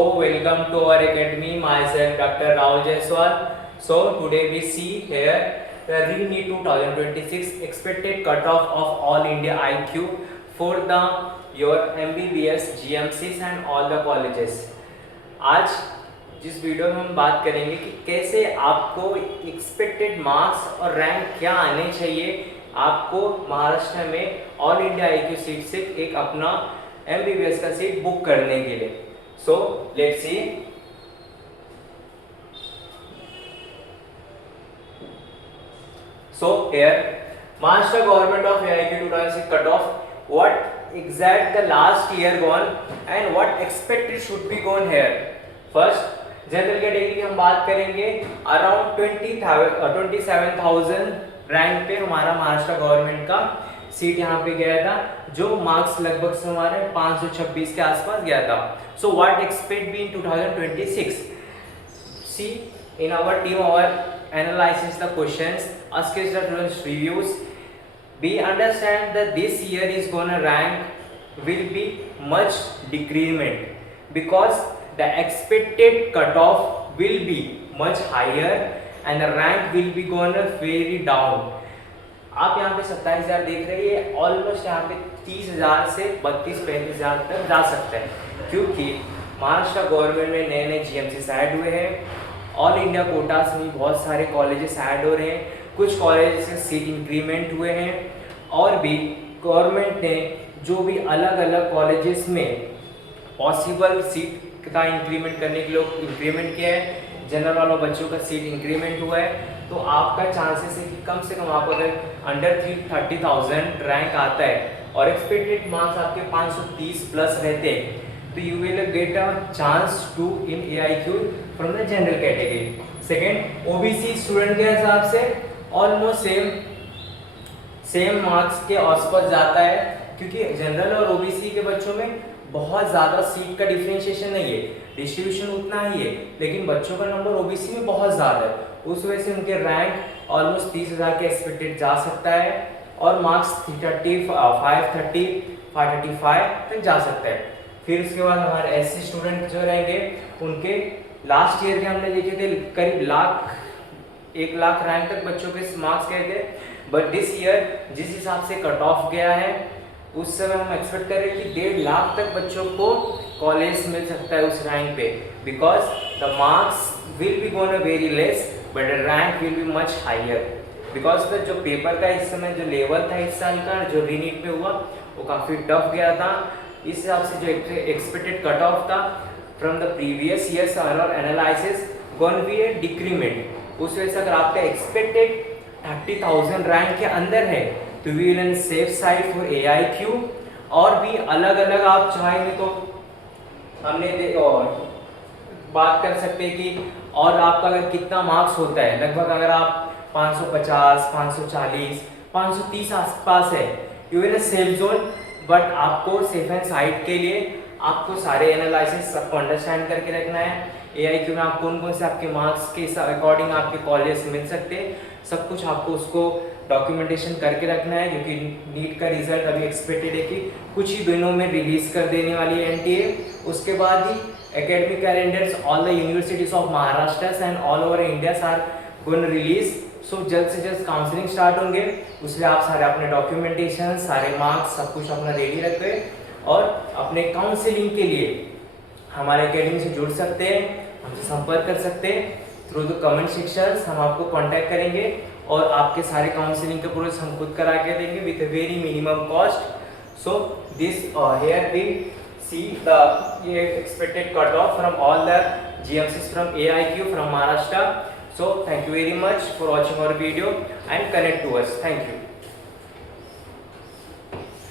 Welcome to our academy. Myself, Dr. Rahul Jaiswal. So today we see here the RENEET 2026 expected cutoff of all India IQ for the your MBBS, GMCs and all the colleges. आज जिस video में हम बात करेंगे कि कैसे आपको expected marks और रैंक क्या आने चाहिए आपको महाराष्ट्र में ऑल इंडिया आईक्यू सीट से एक अपना MBBS का सीट बुक करने के लिए. So let's see. So here Maharashtra Government of AIQ 2006 cutoff. What exact the last year gone and what expected should be gone here. First general category की हम बात करेंगे. अराउंड 27,000 रैंक पे हमारा महाराष्ट्र गवर्नमेंट का सीट यहाँ पे गया था, जो मार्क्स लगभग से हमारे 526 के आसपास गया था. So what expect be in 2026. See in our team our analysis the questions, ask the students reviews. We understand that this year is gonna rank will be much decrement because the expected cutoff will be much higher and the rank will be gonna very down. आप यहाँ पे 27,000 देख रहे हैं, almost यहाँ पे 30,000 से 32-35,000 तक जा सकता है, क्योंकि महाराष्ट्र गवर्नमेंट में नए नए GMCs ऐड हुए हैं. ऑल इंडिया कोटास में बहुत सारे कॉलेजेस ऐड हो रहे हैं, कुछ कॉलेज से सीट इंक्रीमेंट हुए हैं, और भी गवर्नमेंट ने जो भी अलग अलग कॉलेजेस में पॉसिबल सीट का इंक्रीमेंट करने के लिए इंक्रीमेंट किया है. जनरल वालों बच्चों का सीट इंक्रीमेंट हुआ है, तो आपका चांसेस है कि कम से कम आप अगर अंडर 30,000 रैंक आता है और एक्सपेक्टेड मार्क्स आपके 530 प्लस रहते हैं, तो you will get a chance to in AIQ from the general category. Second, OBC student के हिसाब से ऑलमोस्ट सेम मार्क्स के आसपास जाता है, क्योंकि जनरल और OBC के बच्चों में बहुत ज़्यादा सीट का डिफरेंशिएशन नहीं है, डिस्ट्रीब्यूशन उतना ही है, लेकिन बच्चों का नंबर OBC में बहुत ज़्यादा है. उस वजह से उनके रैंक ऑलमोस्ट 30,000 के एक्सपेक्टेड जा सकता है और मार्क्स 535 तक जा सकता है. फिर उसके बाद हमारे SC स्टूडेंट जो रहेंगे, उनके लास्ट ईयर के हमने देखे थे करीब 1 लाख रैंक तक बच्चों के मार्क्स गए थे, बट दिस ईयर जिस हिसाब से कट ऑफ गया है उस समय हम एक्सपेक्ट कर रहे हैं कि 1.5 लाख तक बच्चों को कॉलेज मिल सकता है उस रैंक पे, because the marks will be gonna very less but the rank will be much higher, because the जो पेपर का इस समय जो लेवल था इस साल का जो रीनीट में हुआ वो काफ़ी टफ गया था. इस हिसाब से जो एक्सपेक्टेड कट ऑफ था फ्रॉम द प्रीवियस ईयर्स और analysis gonna be A decrement. उस वजह से अगर आपका एक्सपेक्टेड 30,000 रैंक के अंदर है तो we will in safe side for AIQ. और भी अलग अलग आप चाहेंगे तो हमने और बात कर सकते हैं कि और आपका अगर कितना मार्क्स होता है, लगभग अगर आप 550, 540, 530 आसपास है, you will safe zone. But आपको सेफ एंड साइड के लिए आपको सारे एनालिसिस सबको अंडरस्टैंड करके रखना है. AIQ में आप कौन कौन से आपके मार्क्स के अकॉर्डिंग आपके कॉलेज मिल सकते हैं, सब कुछ आपको उसको डॉक्यूमेंटेशन करके रखना है, क्योंकि नीट का रिजल्ट अभी एक्सपेक्टेड है कि कुछ ही दिनों में रिलीज कर देने वाली है NTA. उसके बाद ही academic calendars all the universities of Maharashtra and all over India are going release. So जल्द से जल्द काउंसलिंग स्टार्ट होंगे, उसमें आप सारे अपने डॉक्यूमेंटेशन, सारे मार्क्स, सब कुछ अपना रेडी रखें और अपने काउंसलिंग के लिए हमारे एकेडमी से जुड़ सकते हैं, हमसे संपर्क कर सकते हैं थ्रू द कमेंट सेक्शंस. हम आपको कांटेक्ट करेंगे और आपके सारे काउंसलिंग के प्रोसेस हम खुद करा के देंगे with a very minimum cost. So this here we see the expected cutoff from all the GMCs from AIQ from Maharashtra. So thank you very much for watching our video and connect to us. Thank you.